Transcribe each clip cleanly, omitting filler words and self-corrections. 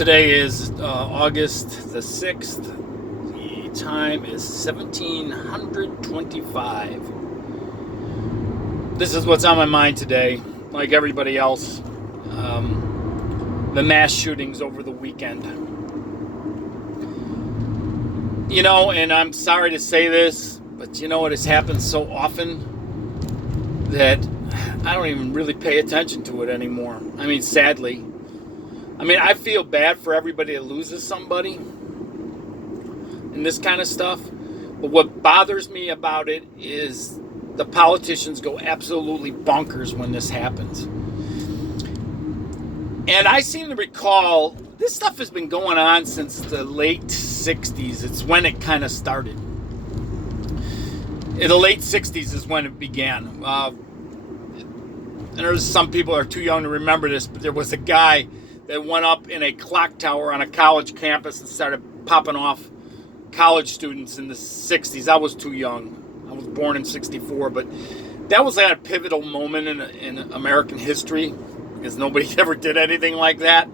Today is August the 6th. The time is 1725. This is what's on my mind today, like everybody else. The mass shootings over the weekend. You know, and I'm sorry to say this, but you know, it has happened so often that I don't even really pay attention to it anymore. I mean, sadly. I feel bad for everybody that loses somebody and this kind of stuff. But what bothers me about it is the politicians go absolutely bonkers when this happens. And I seem to recall this stuff has been going on since the late 60s. It's when it kind of started. In the late 60s is when it began. And there's some people are too young to remember this, but there was a guy that went up in a clock tower on a college campus and started popping off college students in the 60s. I was too young. I was born in 64, but that was a pivotal moment in American history because nobody ever did anything like that.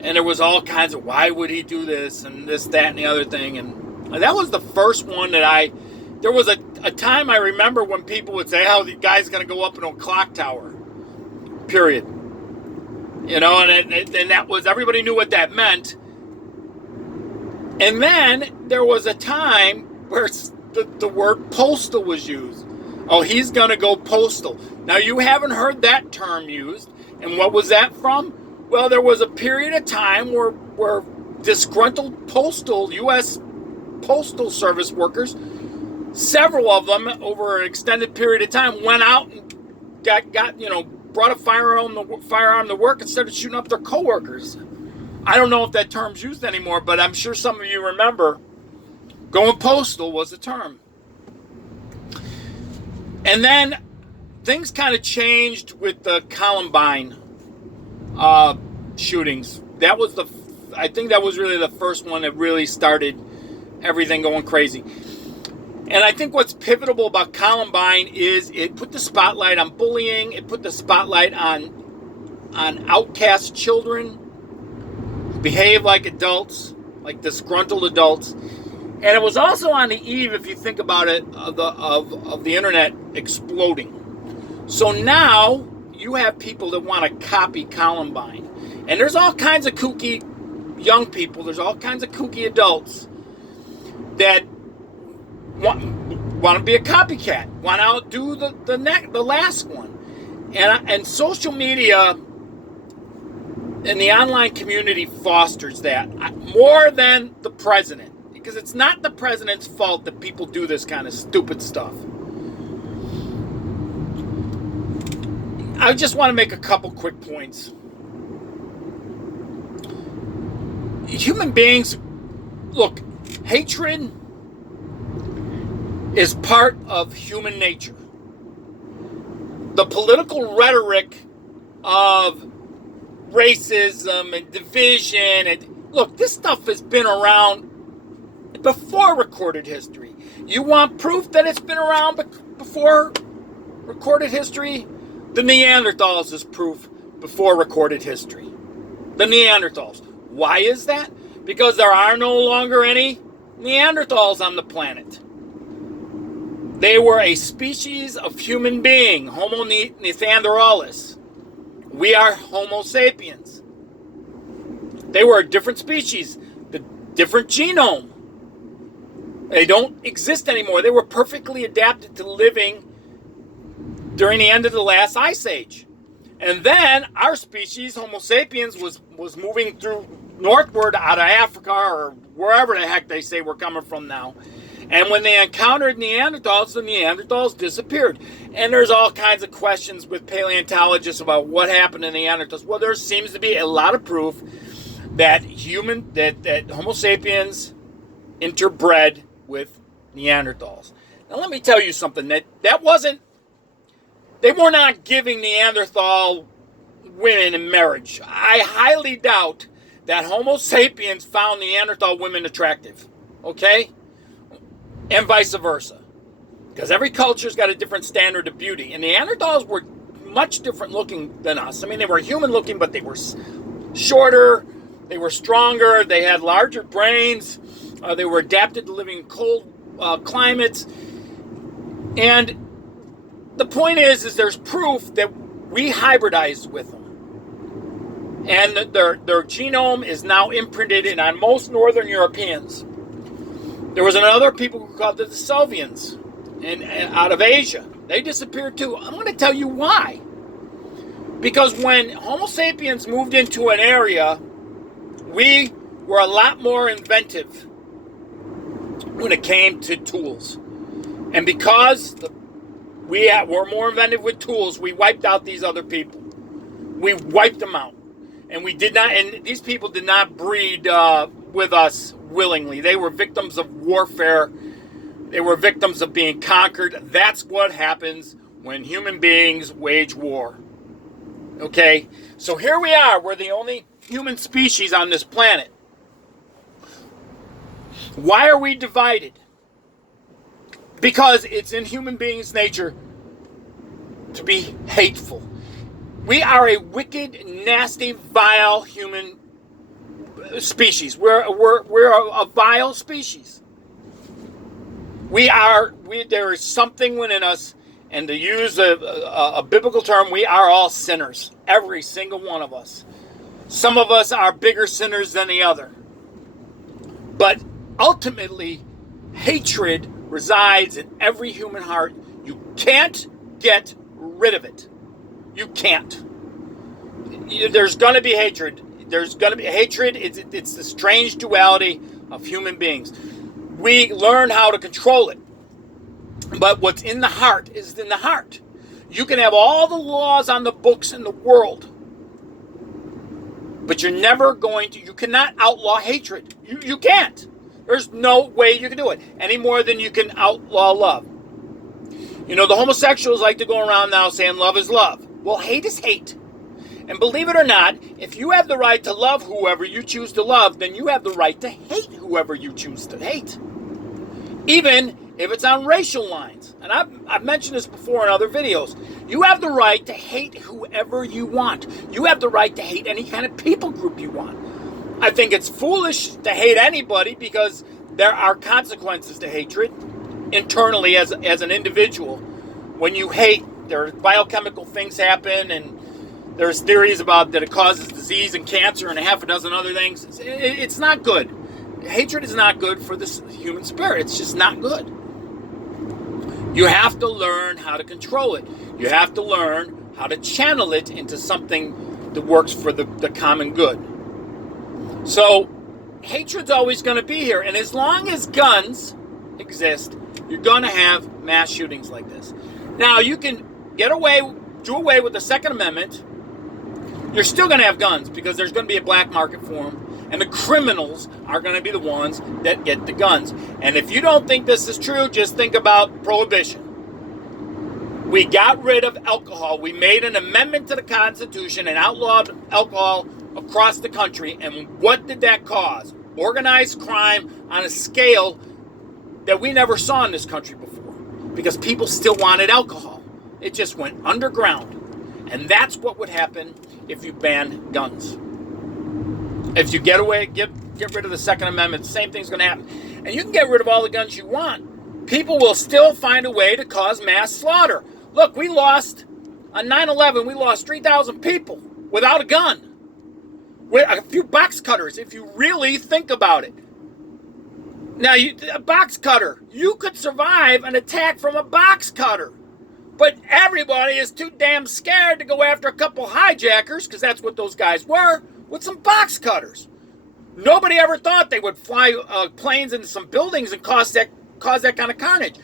And there was all kinds of, why would he do this and this, that, and the other thing. And that was the first one that there was a time I remember when people would say, oh, the guy's going to go up in a clock tower, period. You know, and that was, everybody knew what that meant. And then there was a time where the word postal was used. Oh, he's going to go postal. Now, you haven't heard that term used. And what was that from? Well, there was a period of time where disgruntled U.S. Postal Service workers, several of them over an extended period of time, went out and brought a firearm to work and started shooting up their coworkers. I don't know if that term's used anymore, but I'm sure some of you remember going postal was a term. And then things kind of changed with the Columbine shootings. I think that was really the first one that really started everything going crazy. And I think what's pivotal about Columbine is it put the spotlight on bullying. It put the spotlight on outcast children who behave like adults, like disgruntled adults. And it was also on the eve, if you think about it, of the internet exploding. So now you have people that want to copy Columbine. And there's all kinds of kooky young people. There's all kinds of kooky adults that want to be a copycat, want to outdo the last one. And social media and the online community fosters that more than the president, because it's not the president's fault that people do this kind of stupid stuff. I just want to make a couple quick points. Human beings, look, hatred is part of human nature. The political rhetoric of racism and division, look, this stuff has been around before recorded history. You want proof that it's been around before recorded history? The Neanderthals is proof before recorded history. The Neanderthals. Why is that? Because there are no longer any Neanderthals on the planet. They were a species of human being, Homo neanderthalis. We are Homo sapiens. They were a different species, the different genome. They don't exist anymore. They were perfectly adapted to living during the end of the last ice age. And then our species, Homo sapiens, was moving through northward out of Africa or wherever the heck they say we're coming from now. And when they encountered Neanderthals, the Neanderthals disappeared. And there's all kinds of questions with paleontologists about what happened to Neanderthals. Well, there seems to be a lot of proof that that Homo sapiens interbred with Neanderthals. Now, let me tell you something. That wasn't. They were not giving Neanderthal women in marriage. I highly doubt that Homo sapiens found Neanderthal women attractive. Okay? And vice versa. Because every culture's got a different standard of beauty. And Neanderthals were much different looking than us. I mean, they were human looking, but they were shorter. They were stronger. They had larger brains. They were adapted to living in cold climates. And the point is there's proof that we hybridized with them. And their genome is now imprinted on most Northern Europeans. There was another people who called it the Selvians and out of Asia. They disappeared too. I'm going to tell you why. Because when Homo sapiens moved into an area, we were a lot more inventive when it came to tools. And because we were more inventive with tools, we wiped out these other people. We wiped them out. And we did not, and these people did not breed with us willingly. They were victims of warfare. They were victims of being conquered. That's what happens when human beings wage war. Okay? So here we are. We're the only human species on this planet. Why are we divided? Because it's in human beings' nature to be hateful. We are a wicked, nasty, vile human species. We're a vile species. There is something within us, and to use a biblical term, we are all sinners. Every single one of us. Some of us are bigger sinners than the other. But ultimately, hatred resides in every human heart. You can't get rid of it. You can't. There's going to be hatred. There's going to be hatred. It's the strange duality of human beings. We learn how to control it. But what's in the heart is in the heart. You can have all the laws on the books in the world, but you cannot outlaw hatred. You can't. There's no way you can do it any more than you can outlaw love. You know, the homosexuals like to go around now saying love is love. Well, hate is hate. And believe it or not, if you have the right to love whoever you choose to love, then you have the right to hate whoever you choose to hate. Even if it's on racial lines. And I've mentioned this before in other videos. You have the right to hate whoever you want. You have the right to hate any kind of people group you want. I think it's foolish to hate anybody because there are consequences to hatred internally as an individual. When you hate, there are biochemical things happen, and there's theories about that it causes disease and cancer and a half a dozen other things. It's not good. Hatred is not good for the human spirit. It's just not good. You have to learn how to control it. You have to learn how to channel it into something that works for the common good. So, hatred's always going to be here. And as long as guns exist, you're going to have mass shootings like this. Now, you can do away with the Second Amendment. You're still going to have guns because there's going to be a black market for them. And the criminals are going to be the ones that get the guns. And if you don't think this is true, just think about prohibition. We got rid of alcohol. We made an amendment to the Constitution and outlawed alcohol across the country. And what did that cause? Organized crime on a scale that we never saw in this country before. Because people still wanted alcohol. It just went underground. And that's what would happen if you ban guns. If you get rid of the Second Amendment, the same thing's going to happen. And you can get rid of all the guns you want. People will still find a way to cause mass slaughter. Look, on 9/11, we lost 3,000 people without a gun. With a few box cutters, if you really think about it. Now, a box cutter, you could survive an attack from a box cutter. But everybody is too damn scared to go after a couple hijackers, because that's what those guys were, with some box cutters. Nobody ever thought they would fly planes into some buildings and cause that kind of carnage.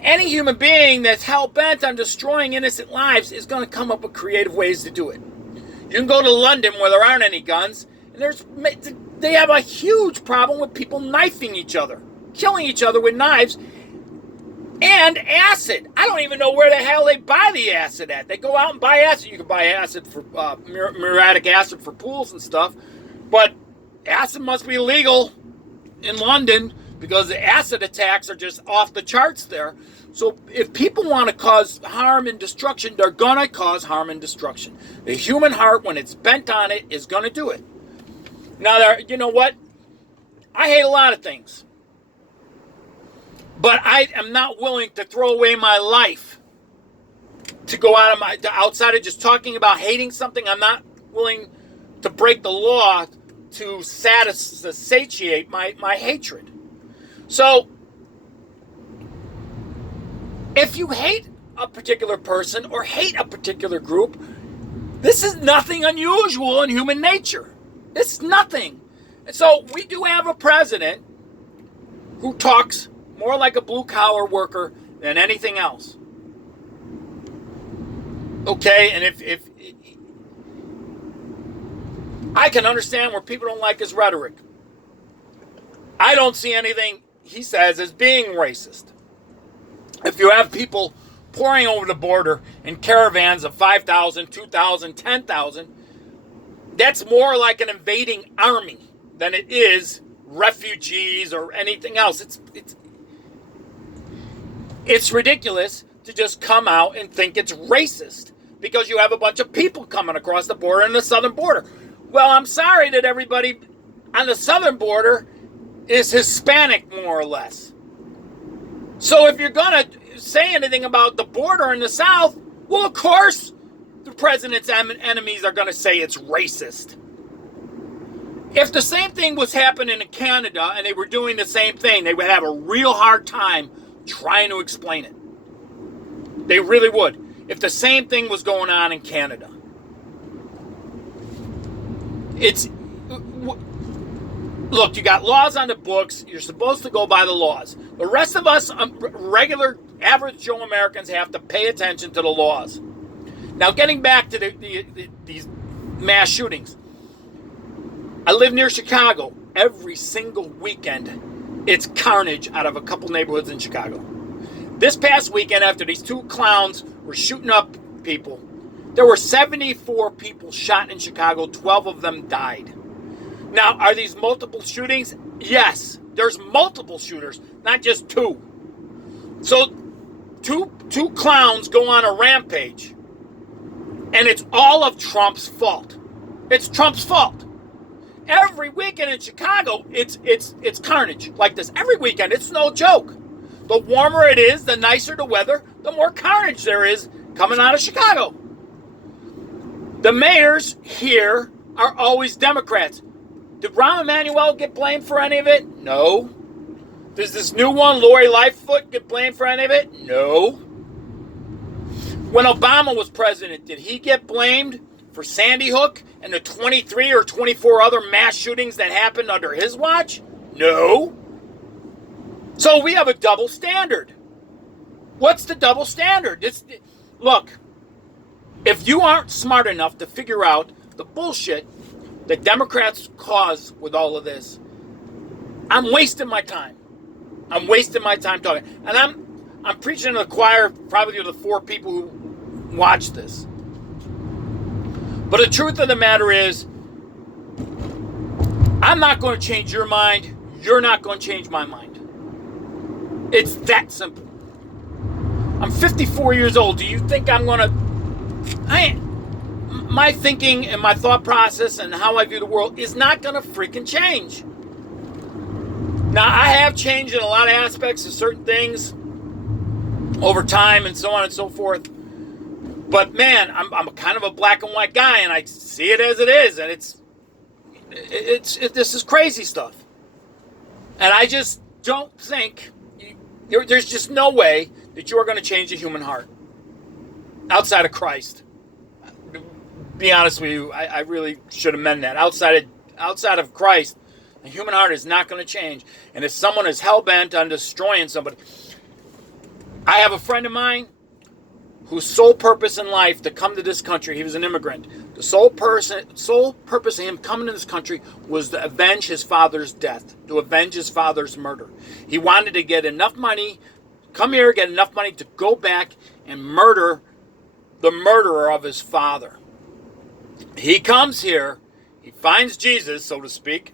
Any human being that's hell-bent on destroying innocent lives is going to come up with creative ways to do it. You can go to London where there aren't any guns, and they have a huge problem with people knifing each other, killing each other with knives, and acid. I don't even know where the hell they buy the acid at. They go out and buy acid. You can buy acid for muriatic acid for pools and stuff, but acid must be illegal in London because the acid attacks are just off the charts there. So if people want to cause harm and destruction, they're going to cause harm and destruction. The human heart, when it's bent on it, is going to do it. Now, you know what? I hate a lot of things. But I am not willing to throw away my life to go outside of just talking about hating something. I'm not willing to break the law to satiate my hatred. So, if you hate a particular person or hate a particular group, this is nothing unusual in human nature. It's nothing. And so we do have a president who talks more like a blue-collar worker than anything else. Okay, and if I can understand where people don't like his rhetoric. I don't see anything he says as being racist. If you have people pouring over the border in caravans of 5,000, 2,000, 10,000, that's more like an invading army than it is refugees or anything else. It's ridiculous to just come out and think it's racist because you have a bunch of people coming across the border in the southern border. Well, I'm sorry that everybody on the southern border is Hispanic, more or less. So if you're going to say anything about the border in the south, well, of course, the president's enemies are going to say it's racist. If the same thing was happening in Canada and they were doing the same thing, they would have a real hard time trying to explain it. They really would. If the same thing was going on in Canada. Look, you got laws on the books. You're supposed to go by the laws. The rest of us, regular, average Joe Americans, have to pay attention to the laws. Now, getting back to these mass shootings. I live near Chicago. Every single weekend, it's carnage out of a couple neighborhoods in Chicago. This past weekend, after these two clowns were shooting up people, there were 74 people shot in Chicago. 12 of them died. Now, are these multiple shootings? Yes, there's multiple shooters, not just two. So, two clowns go on a rampage, and it's all of Trump's fault. It's Trump's fault. Every weekend in Chicago, it's carnage like this. Every weekend, it's no joke. The warmer it is, the nicer the weather, the more carnage there is coming out of Chicago. The mayors here are always Democrats. Did Rahm Emanuel get blamed for any of it? No. Does this new one, Lori Lightfoot, get blamed for any of it? No. When Obama was president, did he get blamed for Sandy Hook and the 23 or 24 other mass shootings that happened under his watch? No. So we have a double standard. What's the double standard? Look, if you aren't smart enough to figure out the bullshit that Democrats cause with all of this, I'm wasting my time. I'm wasting my time talking. And I'm preaching to the choir, probably to the 4 people who watch this. But the truth of the matter is, I'm not going to change your mind. You're not going to change my mind. It's that simple. I'm 54 years old. Do you think I'm going to... My thinking and my thought process and how I view the world is not going to freaking change. Now, I have changed in a lot of aspects of certain things over time and so on and so forth. But man, I'm kind of a black and white guy, and I see it as it is, and this is crazy stuff. And I just don't think there's just no way that you are going to change a human heart outside of Christ. Be honest with you, I really should amend that. Outside of Christ, a human heart is not going to change. And if someone is hell-bent on destroying somebody... I have a friend of mine whose sole purpose in life to come to this country, he was an immigrant. The sole purpose of him coming to this country was to avenge his father's death, to avenge his father's murder. He wanted to get enough money, come here, get enough money to go back and murder the murderer of his father. He comes here, he finds Jesus, so to speak,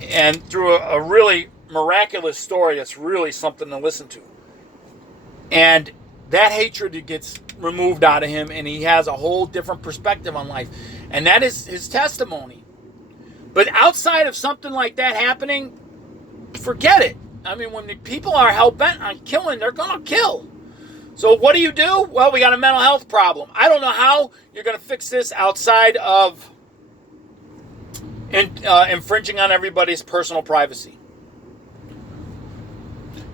and through a really miraculous story that's really something to listen to. And that hatred gets removed out of him, and he has a whole different perspective on life. And that is his testimony. But outside of something like that happening, forget it. I mean, when the people are hell-bent on killing, they're going to kill. So what do? Well, we got a mental health problem. I don't know how you're going to fix this outside of infringing on everybody's personal privacy.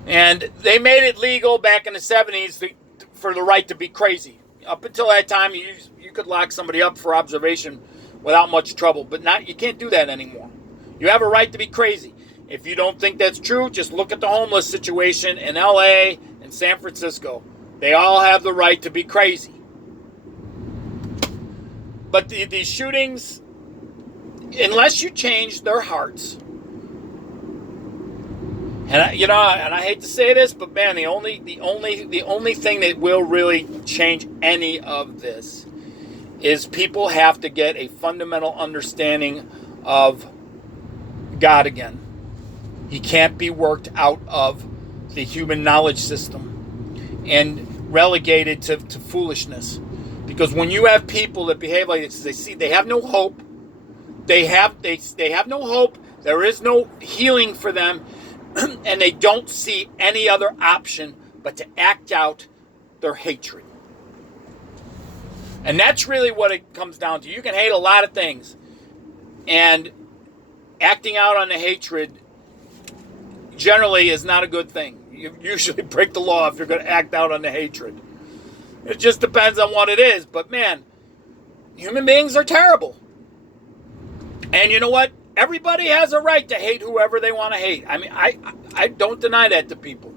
And they made it legal back in the 70s for the right to be crazy. Up until that time, you could lock somebody up for observation without much trouble. But you can't do that anymore. You have a right to be crazy. If you don't think that's true, just look at the homeless situation in LA and San Francisco. They all have the right to be crazy. But these shootings, unless you change their hearts, and I hate to say this, but man, the only thing that will really change any of this is people have to get a fundamental understanding of God again. He can't be worked out of the human knowledge system and relegated to foolishness. Because when you have people that behave like this, they have no hope. They have no hope. There is no healing for them, and they don't see any other option but to act out their hatred. And that's really what it comes down to. You can hate a lot of things, and acting out on the hatred generally is not a good thing. You usually break the law if you're going to act out on the hatred. It just depends on what it is. But man, human beings are terrible. And you know what? Everybody has a right to hate whoever they want to hate. I mean, I don't deny that to people.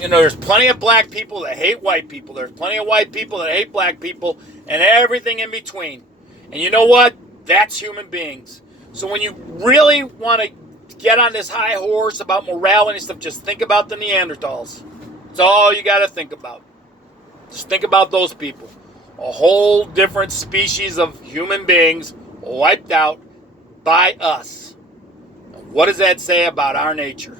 You know, there's plenty of black people that hate white people. There's plenty of white people that hate black people, and everything in between. And you know what? That's human beings. So when you really want to get on this high horse about morality and stuff, just think about the Neanderthals. That's all you got to think about. Just think about those people. A whole different species of human beings wiped out by us. What does that say about our nature?